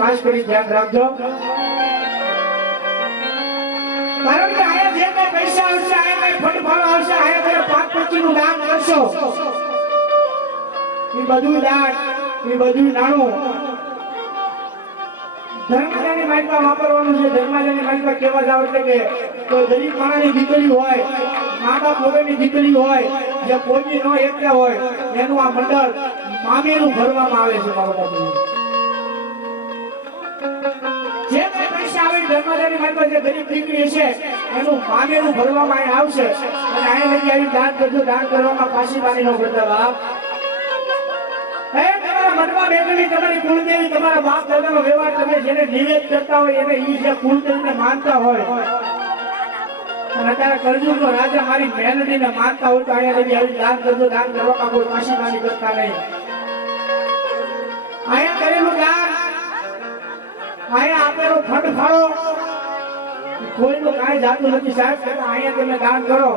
ખાસ કરી ધ્યાન રાખજો. કારણ કે આયા જે કઈ પૈસા આવશે આયા કઈ આવશે આયા તમે પાંચ પચીસનું દાન બધું દાન, એ બધું નાણું. ધર્માજાની માલિકા વાપરવાનું છે. ધર્માજાની માલિકા કેવા જાવ એટલે કે ગરીબ માણાની દીકરી હોય મા બાપ વગરની દીકરી હોય, જે કોઈ ન એકતા હોય, એનું આ મંડળ મામેરું ભરવામાં આવે છે બાપુ જે પૈસા આવે જે ગરીબ દીકરી છે, એનું મામેરું ભરવામાં અહીં આવશે. અને અહીં આવી દાન કરજો. દાન કરવામાં પાછી પાણી ન કરતા બાપ. મનમાં બેઠેલી તમારી કુળદેવી માનતા હોય. તો અહીંયા દાન કરજો, દાન કોઈ પાછી માની અહીંયા કરેલું દાન, અહીંયા આપેલો ફંડ ફાળો, કોઈનું કાંઈ જાતું નથી સાહેબ અહીંયા તમે દાન કરો.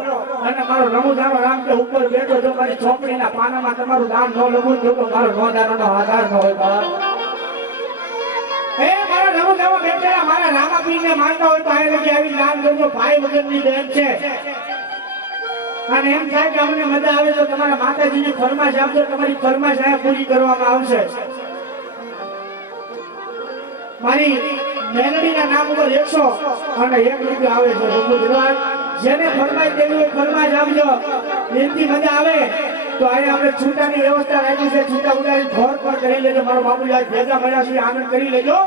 અને મારો રમુજાનો રામ કે ઉપર બેઠો જો મારી ચોપડીના પાનામાં તમારું નામ ન લખું તો તો મારો નોંધાનો આધાર ન હોય એ મારા રમુજામાં બેઠેલા મારા રામાપીરને માનતા હોય તો અહીંયા લખી આવી નામ જોજો ભાઈ વગરની બેન છે. અને એમ થાય કે અમને મજા આવે તો તમારા માતાજીની ફરમાશ આપજો, તમારી ફરમાશ અહીંયા પૂરી કરવામાં આવશે. મારી મેલડીના નામ ઉપર એકસો અને એક રૂપિયા આવે છે. જેને ફરમાઈ દેવી હોય ફરમાઈ આપજો. એનથી મજા આવે. તો અહીંયા આપણે છૂટાની વ્યવસ્થા રાખી છે. છૂટા ઉડાડી ઘર પર કરી લેજો. મારો બાબુ યાદ ભેગા મળ્યા છે. આનંદ કરી લેજો.